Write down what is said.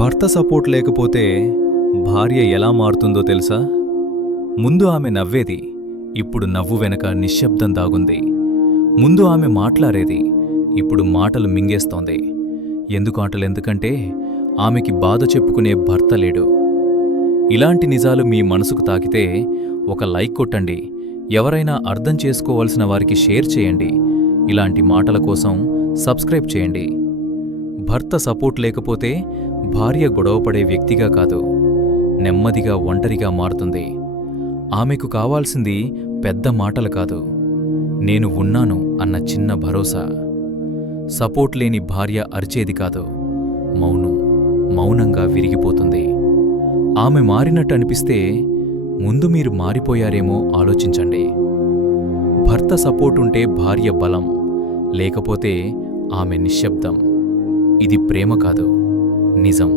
భర్త సపోర్ట్ లేకపోతే భార్య ఎలా మారుతుందో తెలుసా? ముందు ఆమె నవ్వేది, ఇప్పుడు నవ్వు వెనక నిశ్శబ్దం దాగుంది. ముందు ఆమె మాట్లాడేది, ఇప్పుడు మాటలు మింగేస్తోంది. ఎందుకంటే ఆమెకి బాధ చెప్పుకునే భర్త లేడు. ఇలాంటి నిజాలు మీ మనసుకు తాకితే ఒక లైక్ కొట్టండి. ఎవరైనా అర్థం చేసుకోవాల్సిన వారికి షేర్ చేయండి. ఇలాంటి మాటల కోసం సబ్స్క్రైబ్ చేయండి. భర్త సపోర్ట్ లేకపోతే భార్య గొడవపడే వ్యక్తిగా కాదు, నెమ్మదిగా ఒంటరిగా మారుతుంది. ఆమెకు కావాల్సింది పెద్ద మాటలు కాదు, నేను ఉన్నాను అన్న చిన్న భరోసా. సపోర్ట్ లేని భార్య అరిచేది కాదు, మౌనంగా విరిగిపోతుంది. ఆమె మారినట్టు అనిపిస్తే ముందు మీరు మారిపోయారేమో ఆలోచించండి. భర్త సపోర్ట్ ఉంటే భార్య బలం, లేకపోతే ఆమె నిశ్శబ్దం. ఇది ప్రేమ కాదు, నిజం.